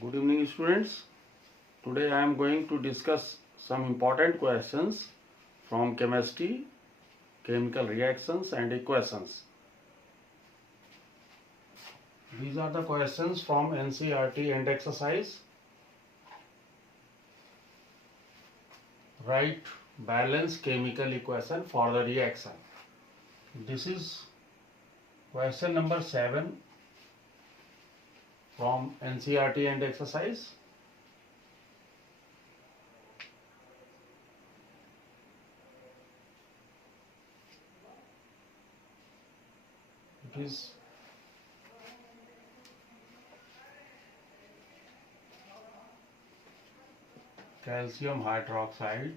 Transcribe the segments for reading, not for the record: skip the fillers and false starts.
Good evening, students. Today I am going to discuss some important questions from chemistry, chemical reactions and equations. These are the questions from NCERT and exercise. Write balanced chemical equation for the reaction. This is question number 7 from NCERT and exercise. It is calcium hydroxide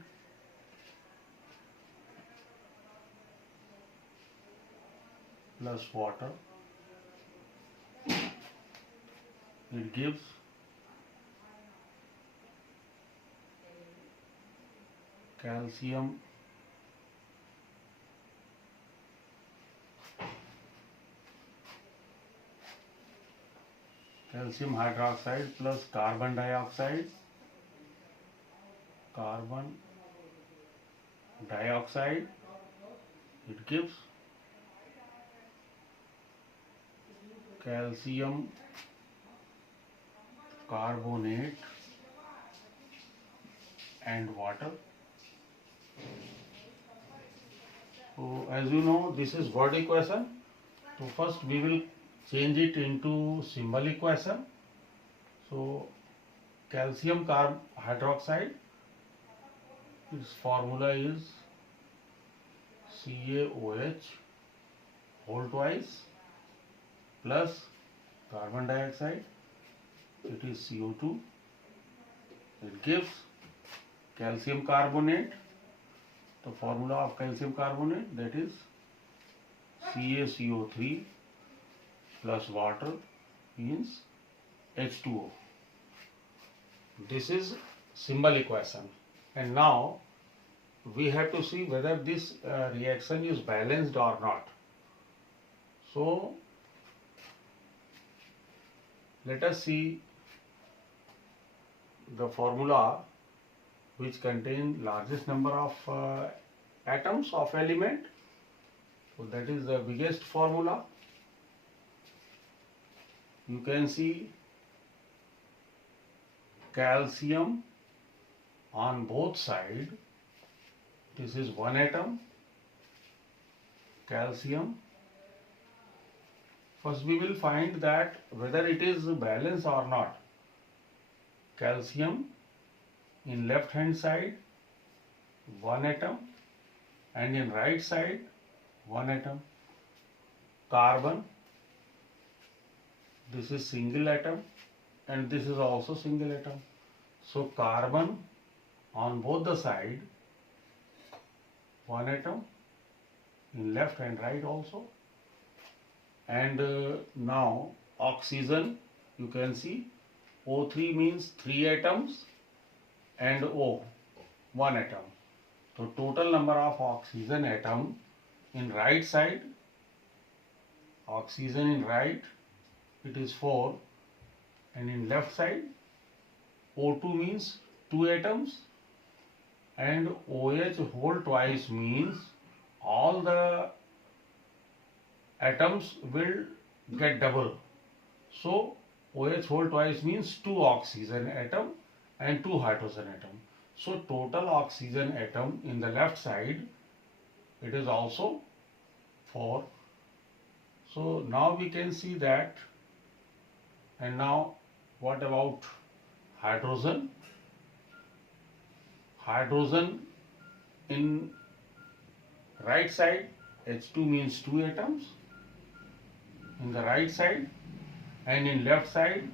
plus water. It gives calcium hydroxide plus carbon dioxide, it gives calcium carbonate and water. So as you know, this is word equation. So first we will change it into symbol equation. So calcium hydroxide, its formula is CaOH whole twice plus carbon dioxide, it is CO2. It gives calcium carbonate. The formula of calcium carbonate, that is CaCO3 plus water means H2O. This is symbol equation. And now we have to see whether this reaction is balanced or not. So let us see the formula which contain largest number of atoms of element. So that is the biggest formula. You can see calcium on both sides. This is one atom, calcium. First we will find that whether it is balanced or not. Calcium in left hand side one atom and in right side one atom. Carbon, this is single atom and this is also single atom. So carbon on both the side one atom, in left and right also. And now oxygen, you can see O3 means 3 atoms and O 1 atom. So total number of oxygen atom in right side, oxygen in right, it is 4, and in left side O2 means 2 atoms and OH whole twice means all the atoms will get double. So OH whole twice means 2 oxygen atom and 2 hydrogen atom. So total oxygen atom in the left side, it is also 4. So now we can see that. And now what about hydrogen? Hydrogen in right side, H2 means 2 atoms in the right side, and in left side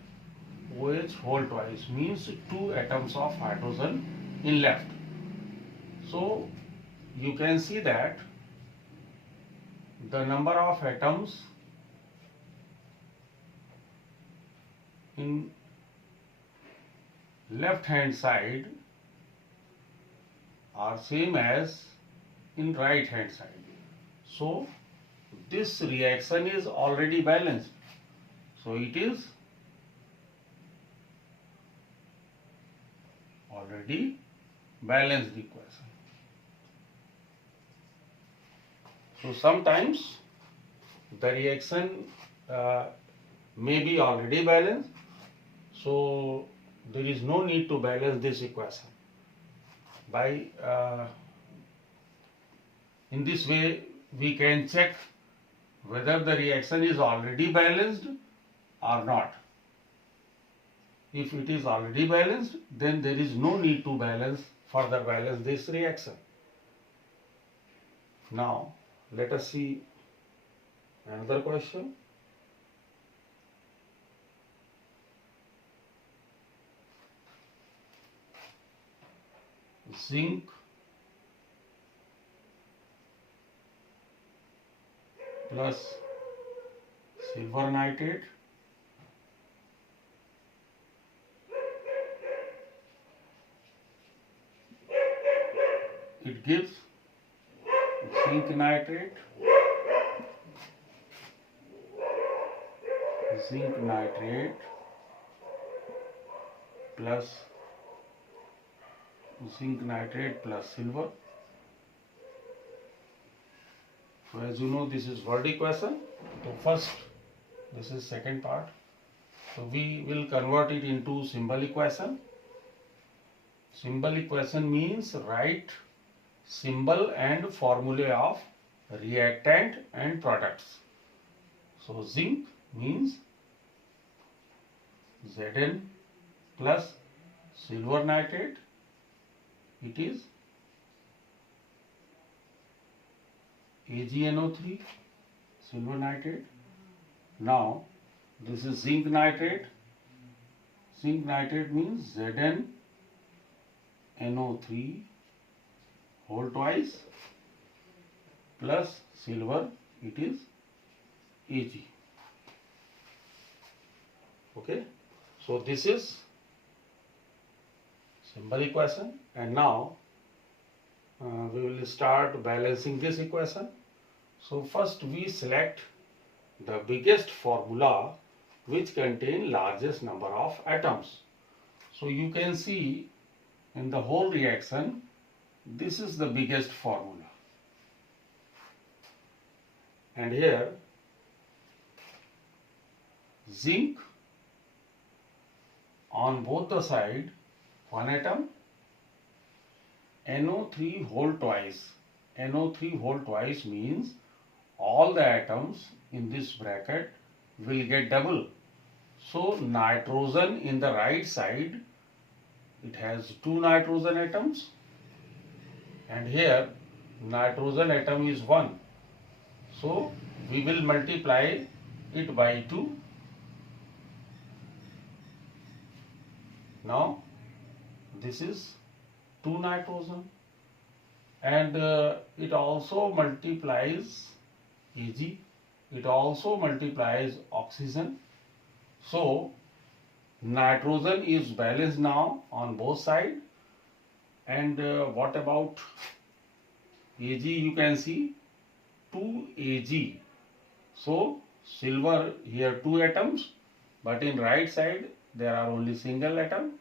OH whole twice means 2 atoms of hydrogen in left. So you can see that the number of atoms in left hand side are same as in right hand side. So this reaction is already balanced. So it is already balanced equation. So sometimes the reaction may be already balanced, so there is no need to balance this equation. By in this way we can check whether the reaction is already balanced or not. If it is already balanced, then there is no need to further balance this reaction. Now let us see another question. Zinc plus silver nitrate it gives zinc nitrate plus zinc nitrate plus silver. So as you know, this is word equation. So first, this is second part. So we will convert it into symbol equation. Symbol equation means write symbol and formula of reactant and products. So zinc means Zn plus silver nitrate, it is AgNO3 silver nitrate. Now this is zinc nitrate. Zinc nitrate means ZnNO3 whole twice plus silver, it is Ag. Okay, so this is symbol equation, and now we will start balancing this equation. So first we select the biggest formula which contain largest number of atoms. So you can see in the whole reaction, this is the biggest formula, and here zinc on both the side 1 atom, NO3 whole twice. NO3 whole twice means all the atoms in this bracket will get double. So nitrogen in the right side, it has 2 nitrogen atoms, and here nitrogen atom is 1. So we will multiply it by 2. Now this is 2 nitrogen, and it also multiplies Ag, it also multiplies oxygen. So nitrogen is balanced now on both sides. And what about Ag? You can see 2 Ag. So silver here 2 atoms, but in right side there are only single atom.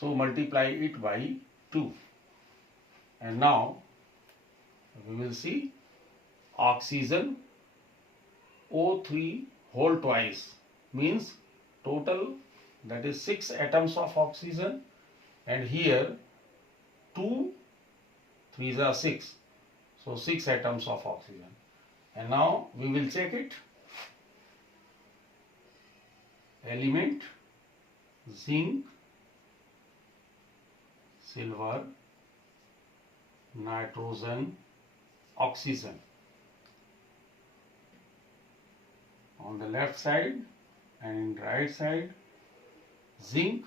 So multiply it by 2. And now we will see oxygen O3 whole twice means total, that is 6 atoms of oxygen, and here 2 3s are 6, so 6 atoms of oxygen. And now we will check it. Element zinc, silver, nitrogen, oxygen. On the left side and right side, zinc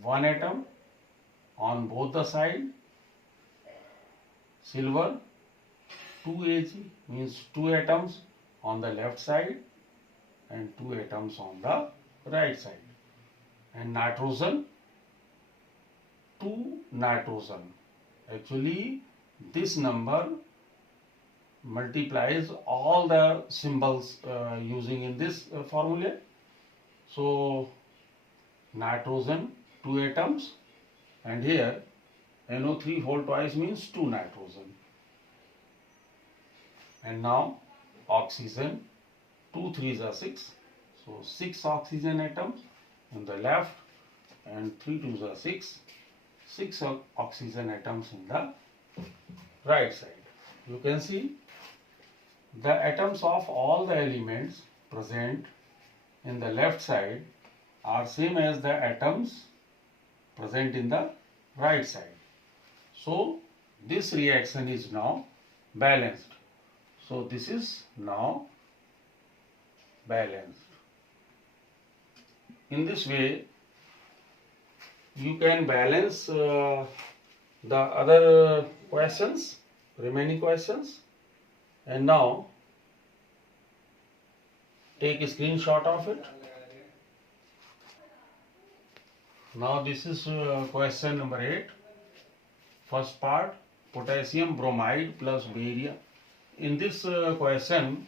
1 atom on both the side, silver 2 Ag means 2 atoms on the left side and 2 atoms on the right side, and nitrogen 2 nitrogen. Actually this number multiplies all the symbols using in this formula. So nitrogen 2 atoms and here NO3 whole twice means 2 nitrogen. And now oxygen, 2 3s are 6, so 6 oxygen atoms in the left and 3 2s are 6, 6 oxygen atoms in the right side. You can see the atoms of all the elements present in the left side are same as the atoms present in the right side. So this reaction is now balanced. So this is now balanced. In this way you can balance the other questions, remaining questions, and now take a screenshot of it. Now this is question number 8. First part, potassium bromide plus barium. In this question,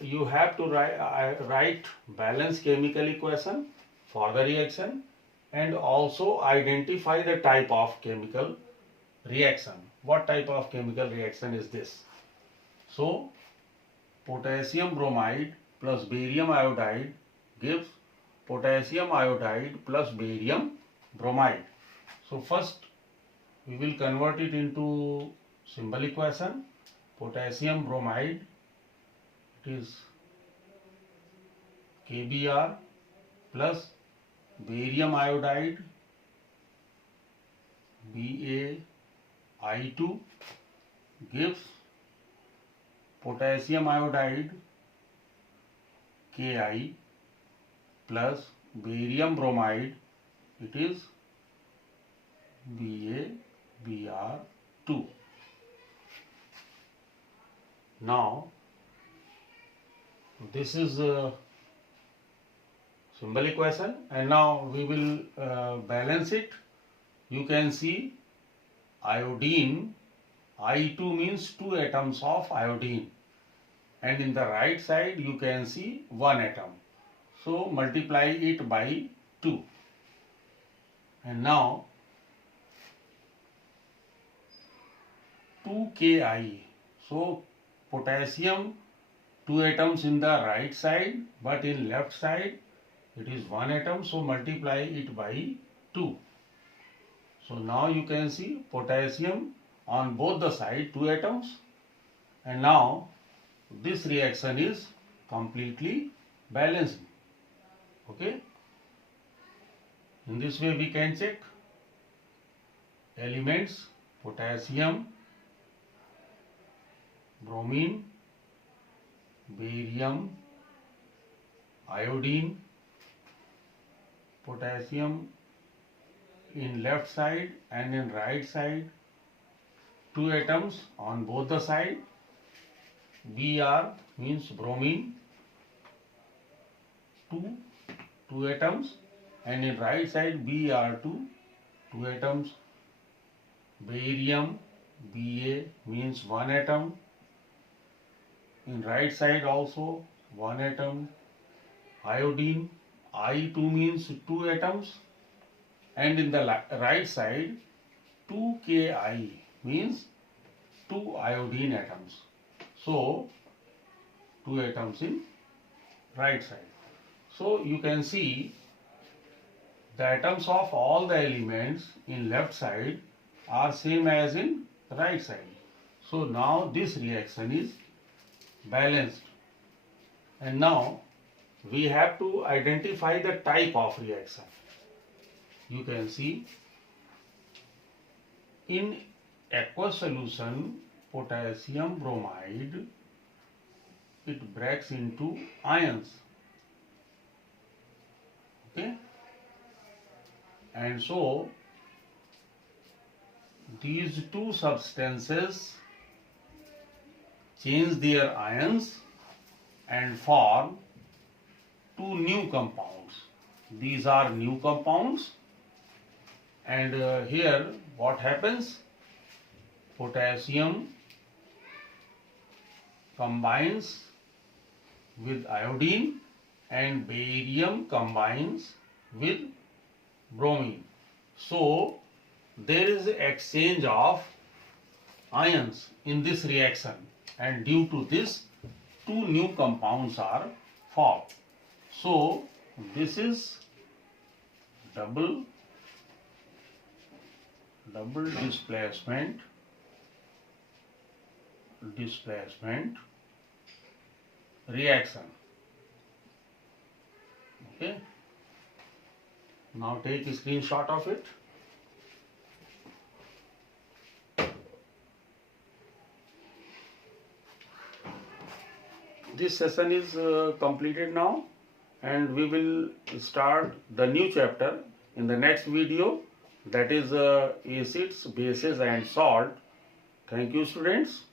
you have to write balanced chemical equation for the reaction and also identify the type of chemical reaction. What type of chemical reaction is this? So, potassium bromide plus barium iodide gives potassium iodide plus barium bromide. So first we will convert it into symbol equation. Potassium bromide, it is KBr plus barium iodide BaI2 gives potassium iodide Ki plus barium bromide, it is BaBr2. Now this is a symbol equation, and now we will balance it. You can see iodine, I2 means 2 atoms of iodine, and in the right side you can see 1 atom. So multiply it by 2. And now 2 Ki. So potassium 2 atoms in the right side, but in left side it is 1 atom, so multiply it by 2. So now you can see potassium on both the side 2 atoms, and now this reaction is completely balanced. Okay, in this way we can check elements: potassium, bromine, barium, iodine. Potassium in left side and in right side 2 atoms on both the side. Br means bromine, 2 atoms, and in right side Br2, 2 atoms. Barium, Ba means 1 atom. In right side also 1 atom. Iodine, I2 means 2 atoms, and in the right side 2 Ki means 2 iodine atoms. So 2 atoms in right side. So you can see the atoms of all the elements in left side are same as in right side. So now this reaction is balanced, and now we have to identify the type of reaction. You can see in aqueous solution potassium bromide, it breaks into ions. Okay, and so these two substances change their ions and form 2 new compounds. These are new compounds, and here what happens? Potassium combines with iodine and barium combines with bromine. So there is exchange of ions in this reaction, and due to this two new compounds are formed. So this is double displacement reaction. Okay. Now take a screenshot of it. This session is completed now, and we will start the new chapter in the next video, that is acids, bases and salt. Thank you, students.